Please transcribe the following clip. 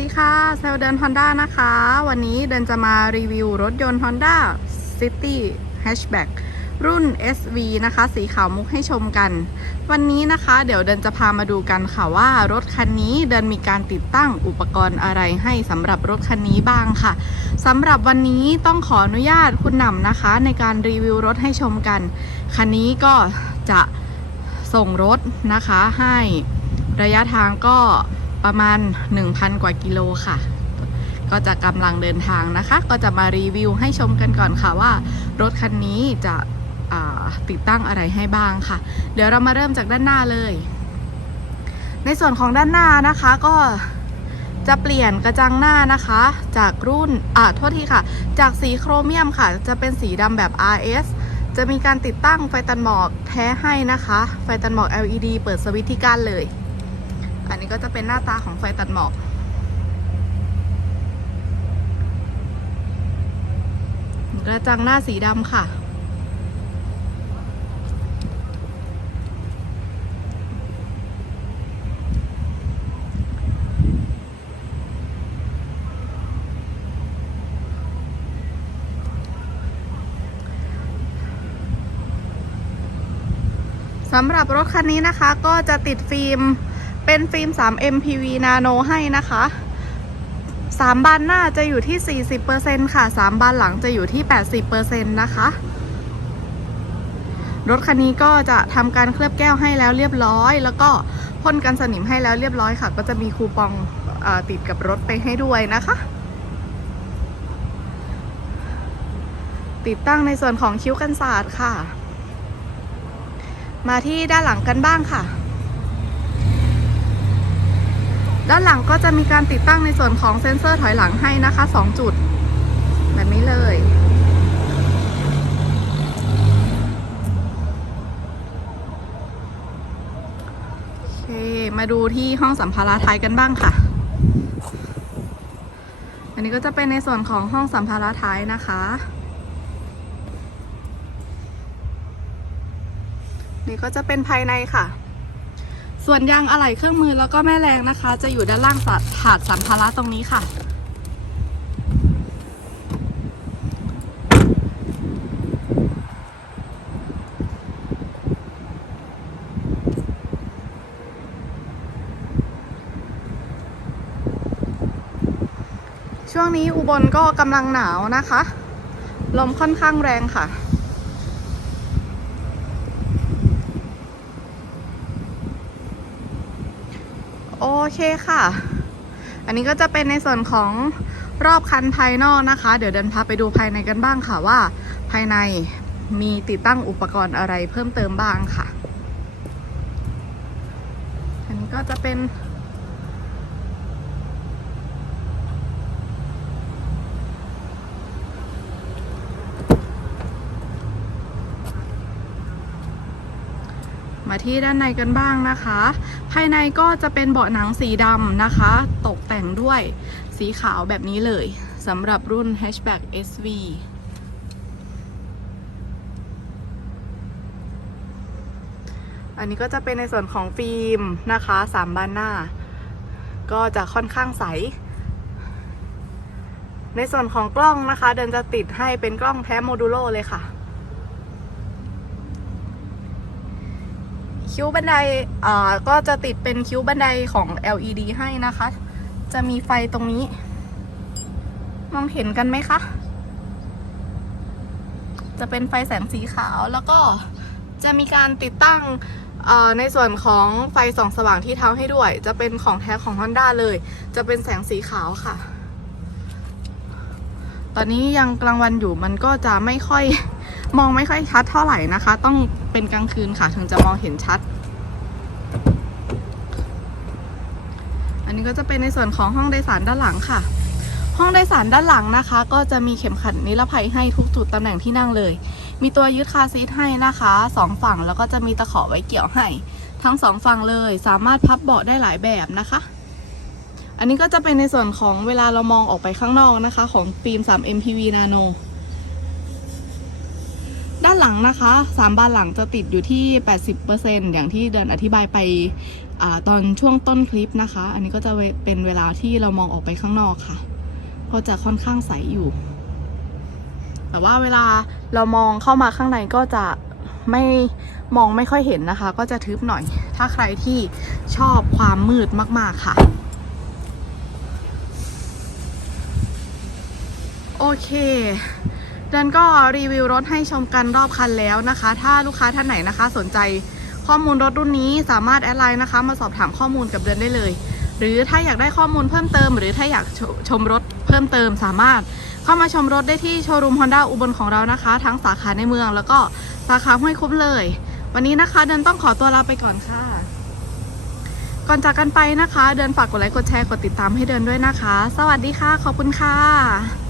ดีค่ะเซลเดิน Honda นะคะ วันนี้เดินจะมารีวิวรถยนต์ Honda City Hatchback รุ่น SV นะคะ สีขาวมุกให้ชมกัน วันนี้นะคะ เดี๋ยวเดินจะพามาดูกันค่ะว่ารถคันนี้เดินมีการติดตั้งอุปกรณ์อะไรให้สำหรับรถคันนี้บ้างค่ะสำหรับวันนี้ต้องขออนุญาตคุณหน่ำนะคะ ในการรีวิวรถให้ชมกัน คันนี้ก็จะส่งรถนะคะให้ระยะทางก็ ประมาณ 1,000 กว่ากิโลค่ะ ก็จะกำลังเดินทางนะคะ ก็จะมารีวิวให้ชมกันก่อนค่ะว่ารถคันนี้จะติดตั้งอะไรให้บ้างค่ะ เดี๋ยวเรามาเริ่มจากด้านหน้าเลย ในส่วนของด้านหน้านะคะก็จะเปลี่ยนกระจังหน้านะคะ จากรุ่นอ่าโทษทีค่ะ จากสีโครเมียมค่ะ จะเป็นสีดำแบบ RS จะมีการติดตั้งไฟตันหมอกแท้ให้นะคะ ไฟตันหมอก LED เปิดสวิตช์ที่ก้านเลย อันนี้ก็จะเป็นหน้าตาของไฟตัดหมอก กระจังหน้าสีดำค่ะ สำหรับรถคันนี้นะคะก็จะติดฟิล์ม เป็นฟิล์ม 3 MPV Nano ให้นะคะ 3 บานหน้าจะอยู่ที่ 40%ค่ะ 3 บานหลังจะอยู่ที่ 80%นะคะ รถคันนี้ก็จะทำการเคลือบแก้วให้แล้วเรียบร้อย แล้วก็พ่นกันสนิมให้แล้วเรียบร้อยค่ะ ก็จะมีคูปองออติดกับรถไปให้ด้วยนะคะ ติดตั้งในส่วนของคิ้วกันศาสตร์ค่ะ มาที่ด้านหลังกันบ้างค่ะ ด้านหลังก็จะมีการติดตั้งในส่วนของเซ็นเซอร์ถอยหลังให้นะคะ 2 จุด แบบนี้เลย โอเค มาดูที่ห้องสัมภาระท้ายกันบ้างค่ะ อันนี้ก็จะเป็นในส่วนของห้องสัมภาระท้ายนะคะนี่ก็จะเป็นภายในค่ะ ส่วนยางอะไหล่เครื่องมือแล้วก็แม่แรงนะคะ จะอยู่ด้านล่างถาดสัมภาระตรงนี้ค่ะ ช่วงนี้อุบลก็กำลังหนาวนะคะ ลมค่อนข้างแรงค่ะ โอเคค่ะ อันนี้ก็จะเป็นในส่วนของรอบคันภายนอกนะคะ เดี๋ยวเดินพาไปดูภายในกันบ้างค่ะว่า ภายในมีติดตั้งอุปกรณ์อะไรเพิ่มเติมบ้างค่ะ อันนี้ก็จะเป็น มาที่ด้านในกันบ้างนะคะ ภายในก็จะเป็นเบาะหนังสีดำนะคะ ตกแต่งด้วยสีขาวแบบนี้เลยสำหรับรุ่น Hatchback SV อันนี้ก็จะเป็นในส่วนของฟิล์มนะคะสามบานหน้า ก็จะค่อนข้างใส ในส่วนของกล้องนะคะ เดินจะติดให้เป็นกล้องแท้โมดูโลเลยค่ะ คิ้วบันไดอ่าก็จะติดเป็นคิ้วบันไดของ LED ให้นะคะ จะมีไฟตรงนี้ มองเห็นกันไหมคะ จะเป็นไฟแสงสีขาวแล้วก็จะมีการติดตั้งเอ่อในส่วนของไฟส่องสว่างที่เท้าให้ด้วย จะเป็นของแท้ของ Honda เลย จะเป็นแสงสีขาวค่ะ ตอนนี้ยังกลางวันอยู่มันก็จะไม่ค่อย มองไม่ค่อยชัดเท่าไหร่นะคะ ต้องเป็นกลางคืนค่ะ ถึงจะมองเห็นชัด อันนี้ก็จะเป็นในส่วนของห้องโดยสารด้านหลังค่ะ ห้องโดยสารด้านหลังนะคะ ก็จะมีเข็มขัดนิรภัยให้ทุกจุดตำแหน่งที่นั่งเลย มีตัวยึดคาซีทให้นะคะสองฝั่งแล้วก็จะมีตะขอไว้เกี่ยวให้ทั้งสองฝั่งเลยสามารถพับเบาะได้หลายแบบนะคะ อันนี้ก็จะเป็นในส่วนของเวลาเรามองออกไปข้างนอกนะคะ ของฟิล์ม 3 MPV Nano ด้า นะคะสามบานหลังจะติดอยู่ที่ 80%อย่างที่เดินอธิบายไปอตอนช่วงต้นคลิปนะคะ อันนี้ก็จะเป็นเวลาที่เรามองออกไปข้างนอกค่ะ ก็จะค่อนข้างใสอยู่ แต่ว่าเวลาเรามองเข้ามาข้างในก็จะไม่มองไม่ค่อยเห็นนะคะ ก็จะทึบหน่อย ถ้าใครที่ชอบความมืดมากๆค่ะโอเค เดินก็รีวิวรถให้ชมกันรอบคันแล้วนะคะ ถ้าลูกค้าท่านไหนนะคะ สนใจข้อมูลรถรุ่นนี้สามารถแอดไลน์นะคะ มาสอบถามข้อมูลกับเดินได้เลย หรือถ้าอยากได้ข้อมูลเพิ่มเติม หรือถ้าอยากชชมรถเพิ่มเติมสามารถเข้ามาชมรถได้ที่โชว์รูม Honda อุบลของเรานะคะ ทั้งสาขาในเมืองแล้วก็สาขาห้วยคุ้มเลย วันนี้นะคะ เดินต้องขอตัวลาไปก่อนค่ะ ก่อนจากกันไปนะคะ เดินฝากกดไลค์กดแชร์กดติดตามให้เดินด้วยนะคะ สวัสดีค่ะ ขอบคุณค่ะ